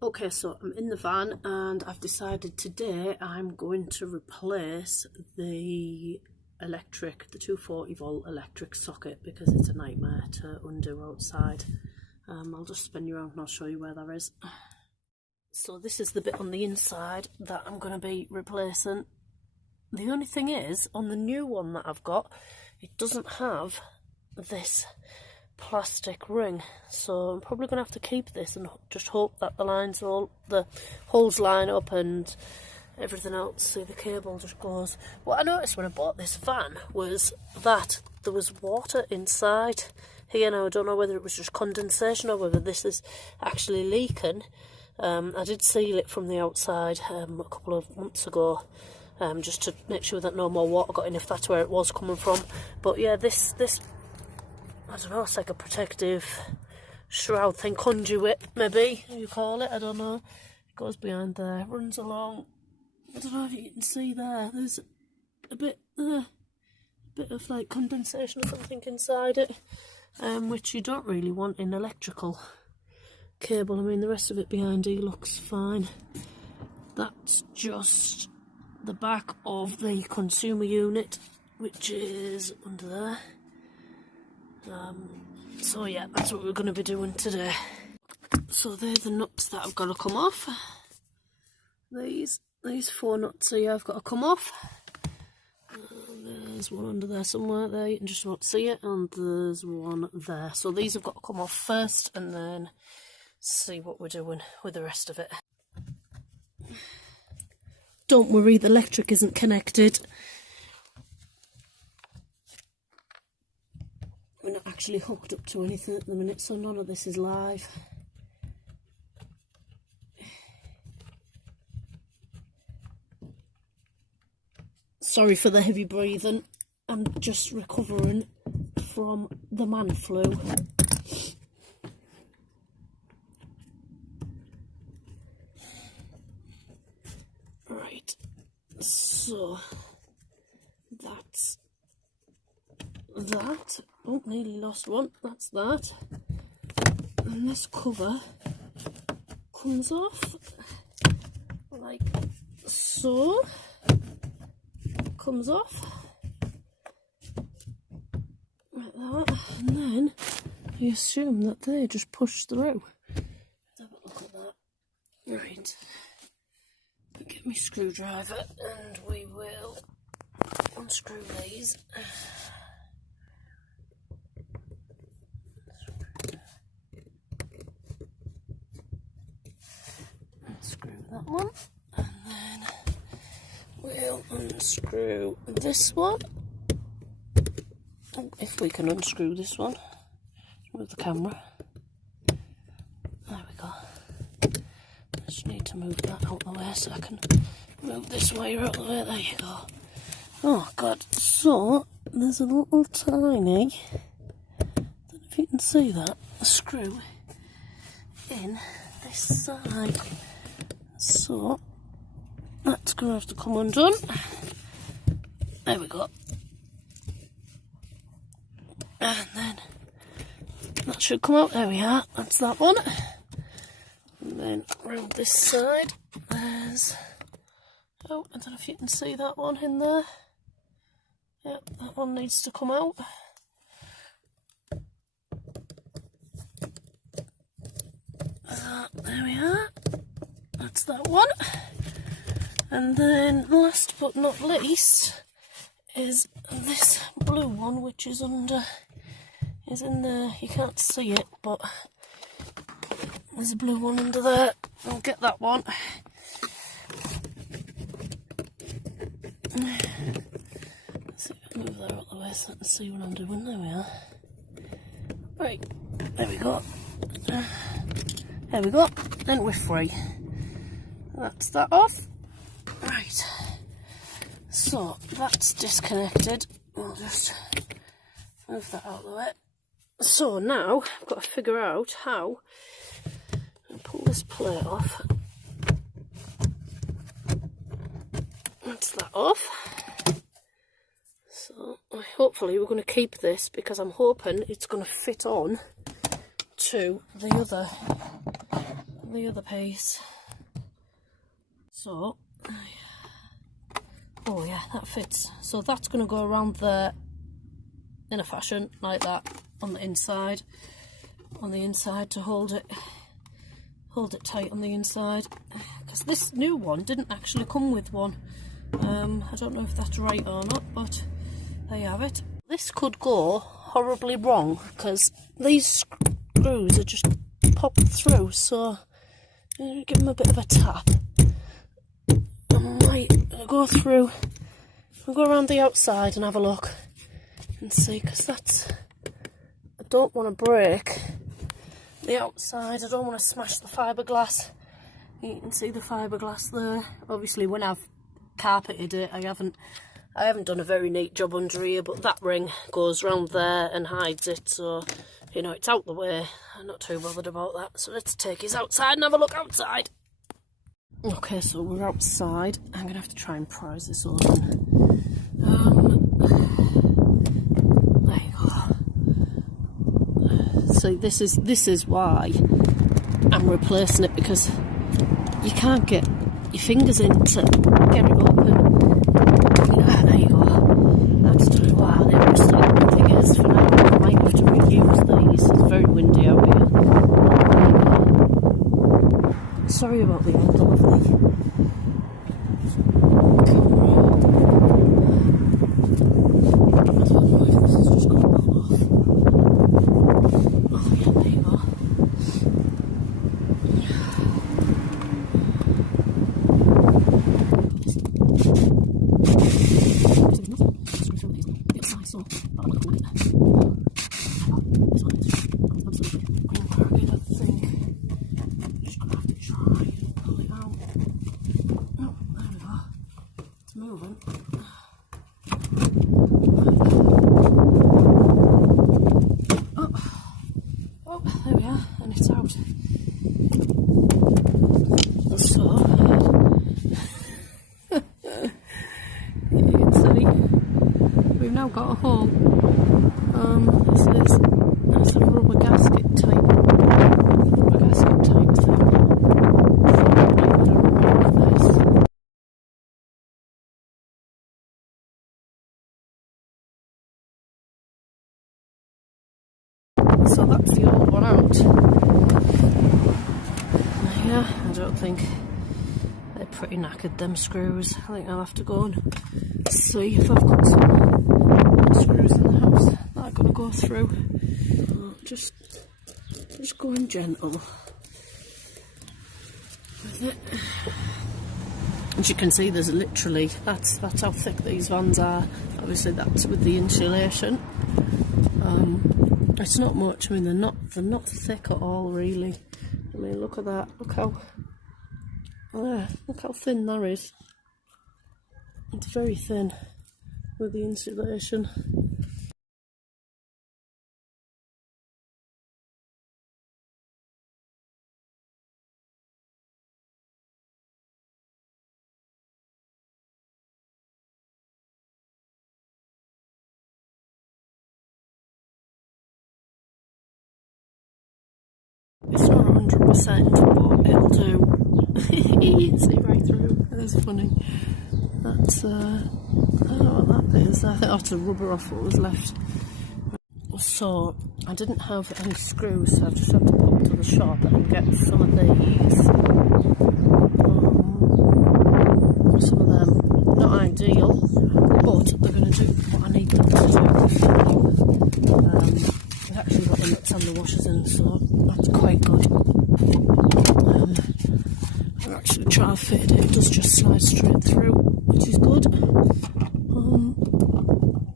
Okay, so I'm in the van and I've decided today I'm going to replace the 240 volt electric socket because it's a nightmare to undo outside. I'll just spin you around and I'll show you where that is. So this is the bit on the inside that I'm going to be replacing. The only thing is, on the new one that I've got, it doesn't have this plastic ring, so I'm probably going to have to keep this and just hope that the holes line up and everything else. See, the cable just goes. What I noticed when I bought this van was that there was water inside here. Now I don't know whether it was just condensation or whether this is actually leaking. I did seal it from the outside a couple of months ago, just to make sure that no more water got in if that's where it was coming from. But yeah, this I don't know, it's like a protective shroud thing, conduit maybe you call it, I don't know. It goes behind there, runs along. I don't know if you can see there, there's a bit of like condensation or something inside it, which you don't really want in electrical cable. I mean, the rest of it behind here looks fine. That's just the back of the consumer unit, which is under there. So yeah, that's what we're going to be doing today. So they're the nuts that I've got to come off. These 4 nuts here I've got to come off. There's one under there somewhere there, you can just about see it, and there's one there. So these have got to come off first and then see what we're doing with the rest of it. Don't worry, the electric isn't connected. We're not actually hooked up to anything at the minute, so none of this is live. Sorry for the heavy breathing, I'm just recovering from the man flu. Right, so that's that. Oh, nearly lost one. That's that. And this cover comes off like so. Comes off like that, and then you assume that they just push through. Let's have a look at that. Right. Get my screwdriver and we will unscrew these. Unscrew that one, and then we'll unscrew this one. If we can unscrew this one. Move the camera. There we go. I just need to move that out of the way so I can move this wire out of the way. There you go. Oh god, so there's a little tiny, I don't know if you can see that, a screw in this side. So that's going to have to come undone. There we go. And then that should come out. There we are. That's that one. And then around this side, there's... Oh, I don't know if you can see that one in there. Yep, that one needs to come out. There we are. That's that one. And then last but not least is this blue one, which is under, is in there. You can't see it, but there's a blue one under there. I'll get that one. Let's see if I can move that out of the way so I can see what I'm doing. There we are. Right, there we go. There we go. And we're free. That's that off. Right, so that's disconnected. I'll just move that out of the way. So now I've got to figure out how I pull this plate off. That's that off. So hopefully we're going to keep this because I'm hoping it's going to fit on to the other the other piece. So, oh yeah, that fits. So that's going to go around there in a fashion like that on the inside to hold it tight on the inside, because this new one didn't actually come with one. I don't know if that's right or not, but there you have it. This could go horribly wrong because these screws are just popped through, so give them a bit of a tap. I might go through, I'll go around the outside and have a look and see, because that's, I don't want to break the outside, I don't want to smash the fiberglass. You can see the fiberglass there. Obviously when I've carpeted it, I haven't done a very neat job under here, but that ring goes round there and hides it, so you know it's out the way. I'm not too bothered about that. So let's take his outside and have a look outside. Okay, so we're outside. I'm gonna have to try and prise this open. There you go. So this is why I'm replacing it, because you can't get your fingers in to get it open. There you go. That's totally wow. The thing is, for now, I might have to reuse these. It's very windy out here. Sorry about the angle of the camera. I don't know if this is just going to pull off. Oh yeah, there you go. Moving. Oh, there we are, and it's out. So, you can see we've now got a hole. It's a rubber gasket type thing. So that's the old one out. Yeah, I don't think they're pretty knackered, them screws. I think I'll have to go and see if I've got some screws in the house that are going to go through. Just going gentle with it. As you can see, there's literally, that's how thick these vans are. Obviously that's with the insulation. It's not much. I mean, they're not thick at all, really. I mean, look at that. Look how thin that is. It's very thin with the insulation. It's not 100%, but it'll do. You can see right through. That's funny. That's, I don't know what that is. I think that's a rubber off what was left. So, I didn't have any screws, so I just had to pop to the shop and get some of these. Some of them, not ideal, but they're going to do what I need them to do. I've actually got the nuts and the washers in, so that's quite good. I've actually tried to fit it, it does just slide straight through, which is good.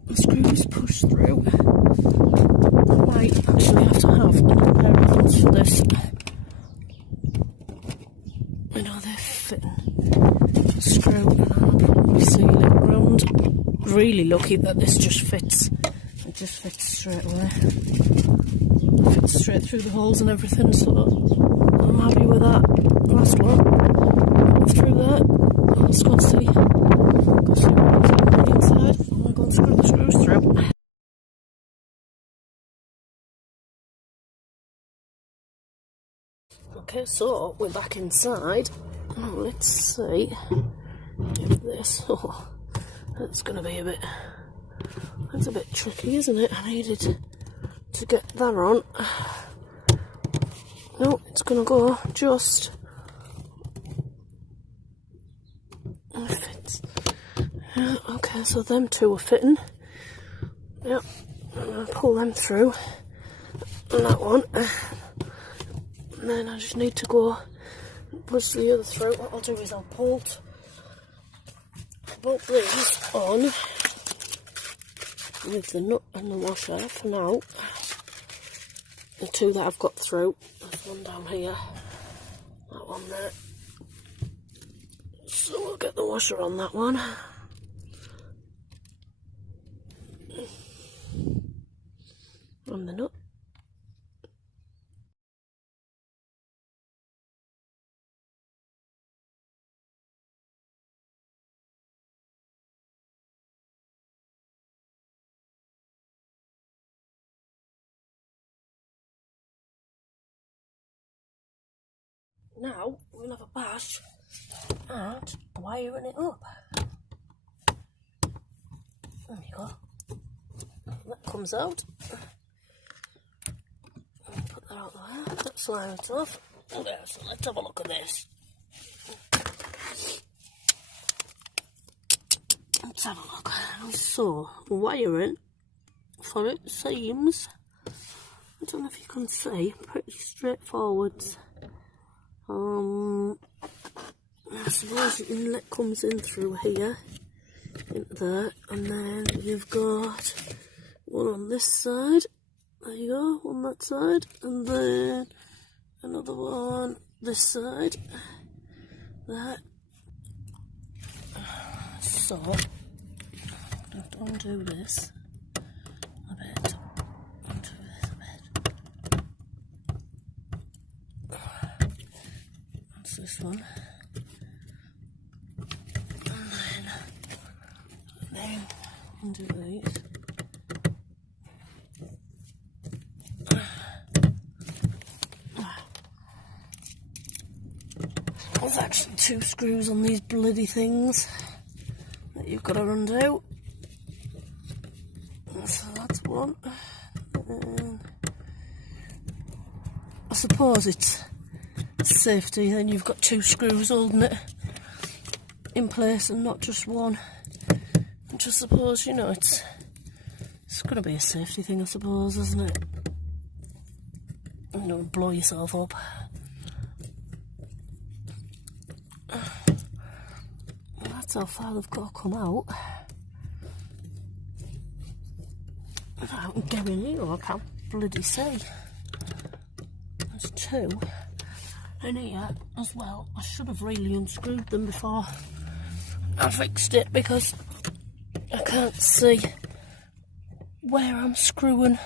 The screws push through. I might actually have to have another pair of hands for this. I know they're fitting screw, and I'll seal it round. Really lucky that this just fits. It just fits straight away. It fits straight through the holes and everything, so I'm happy with that. Last one, through that. Let's go and see. Go see what's on the inside. I'm going to go and screw the screws through. Okay, so we're back inside. Oh, let's see if this. Oh, that's going to be a bit. That's a bit tricky, isn't it? I needed to get that on. No, it's going to go just. If it's, yeah, okay, so them two are fitting. Yep, I'm going to pull them through. And that one. And then I just need to go push the other through. What I'll do is I'll bolt these on with the nut and the washer for now. The two that I've got through. There's one down here, that one there. So we'll get the washer on that one. And the nut. Now we'll have a bash at wiring it up. There you go. That comes out. Put that out there. That's lined off. Okay, so let's have a look at this. Let's have a look. So, wiring for it seems, I don't know if you can see, pretty straightforward. I suppose the inlet comes in through here, into there, and then you've got one on this side. There you go, on that side, and then another one this side. There. So, I have to undo this a bit. Undo this a bit. That's this one. And then undo these. There's actually 2 screws on these bloody things that you've got to undo. So that's one. And I suppose it's safety, then you've got 2 screws holding it in place and not just one. Which I suppose, you know, it's going to be a safety thing, I suppose, isn't it? You don't blow yourself up. That's how far they've got to come out. Without getting here, I can't bloody see. There's 2 in here as well. I should have really unscrewed them before I fixed it because I can't see where I'm screwing.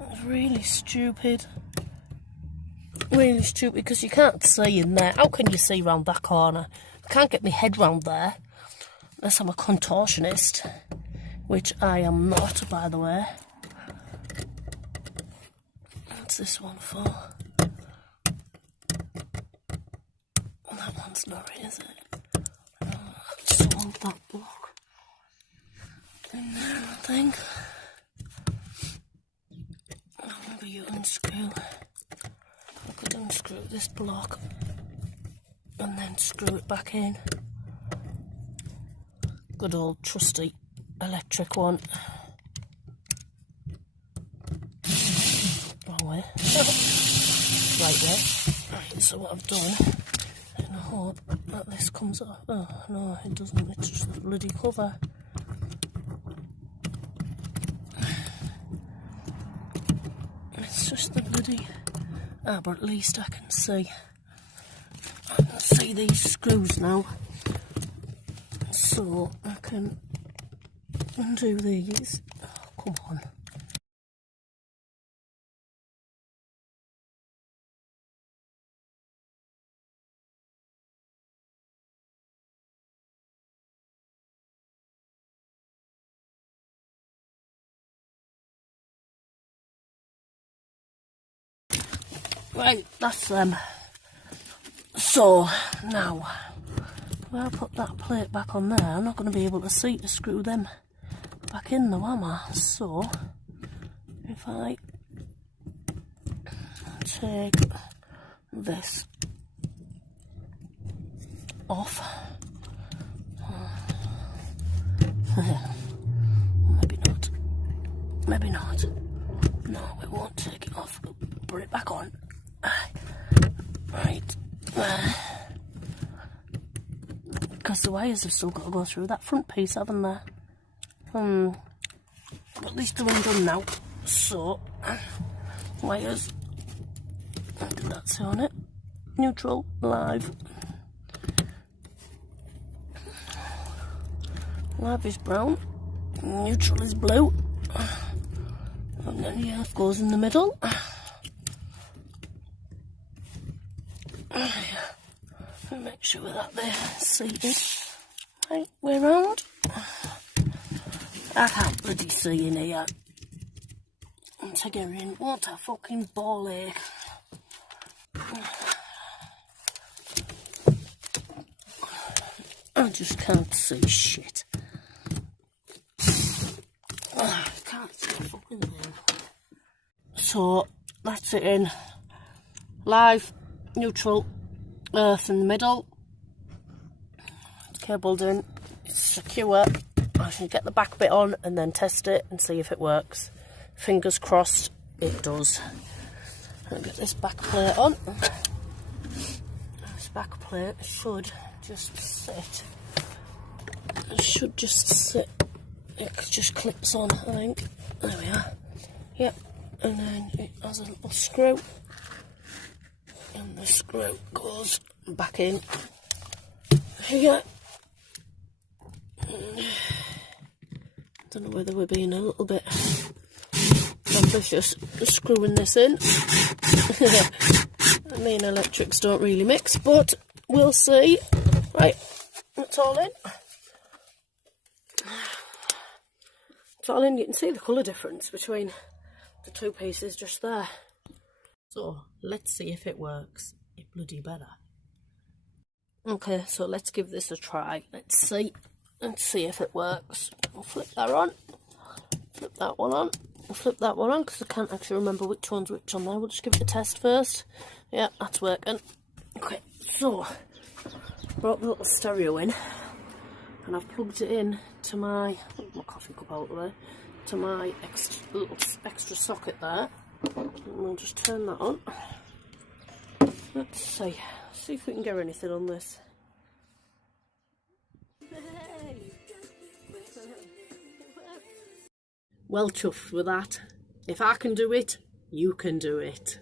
It's really stupid. Really stupid because you can't see in there. How can you see round that corner? I can't get my head round there unless I'm a contortionist, which I am not, by the way. What's this one for? That one's not, is it? I just want that block in there, I think. Maybe you unscrew. I could unscrew this block and then screw it back in. Good old trusty electric one. Wrong way. Right way. Right, so what I've done, in the hope that this comes off. Oh, no, it doesn't. It's just the bloody cover. It's just the bloody... Ah, but at least I can see. I can see these screws now. So I can undo these. Oh, come on. Right, that's them. So, now, when I put that plate back on there, I'm not going to be able to see to screw them back in though, am I? So, if I take this off, maybe not, maybe not, no, we won't take it off, put it back on, right, because the wires have still got to go through that front piece, haven't they? But at least they're undone now, so, wires, that's on it, neutral, live. Live is brown, neutral is blue, and then the earth goes in the middle. Make sure that they're seated right way round. I can't bloody see in here. I'm taking what a fucking ball ache. I just can't see shit. I can't see a fucking thing. So that's it in. Live, neutral, earth in the middle. It's cabled in. It's secure. I should get the back bit on and then test it and see if it works. Fingers crossed it does. I'll get this back plate on. This back plate should just sit. It should just sit. It just clips on, I think. There we are. Yep. And then it has a little screw. And the screw goes back in here. Don't know whether we're being a little bit ambitious screwing this in. Me and electrics don't really mix, but we'll see. Right, it's all in. It's all in. You can see the colour difference between the two pieces just there. So let's see if it works. It bloody better. Okay, so let's give this a try. Let's see if it works. I'll flip that on, flip that one on, and flip that one on because I can't actually remember which one's which on there. We'll just give it a test first. Yeah, that's working. Okay, so brought the little stereo in and I've plugged it in to my coffee cup out of the way, to my little extra socket there. And we'll just turn that on. Let's see if we can get anything on this. Well chuffed with that. If I can do it, you can do it.